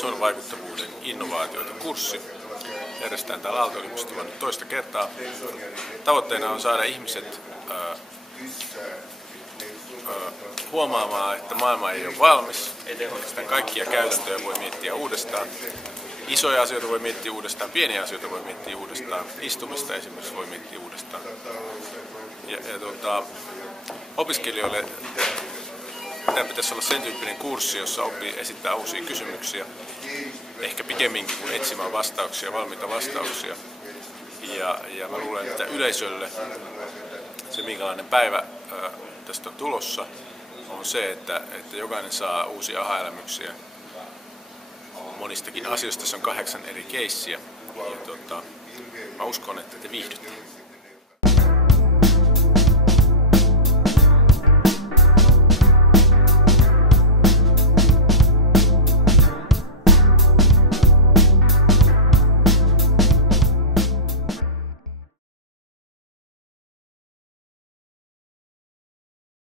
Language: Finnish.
ison vaikuttavuuden innovaatioita -kurssi. Järjestetään täällä Aalto-yliopistolla nyt toista kertaa. Tavoitteena on saada ihmiset huomaamaan, että maailma ei ole valmis. Sitä kaikkia käytäntöjä voi miettiä uudestaan. Isoja asioita voi miettiä uudestaan, pieniä asioita voi miettiä uudestaan. Istumista esimerkiksi voi miettiä uudestaan. Opiskelijoille tämä pitäisi olla sen tyyppinen kurssi, jossa oppii esittää uusia kysymyksiä, ehkä pikemminkin kuin etsimään vastauksia, valmiita vastauksia. Ja mä luulen, että yleisölle se, minkälainen päivä tästä on tulossa, on se, että jokainen saa uusia aha-elämyksiä monistakin asioista. Tässä on 8 eri keissiä. Mä uskon, että te viihdytte.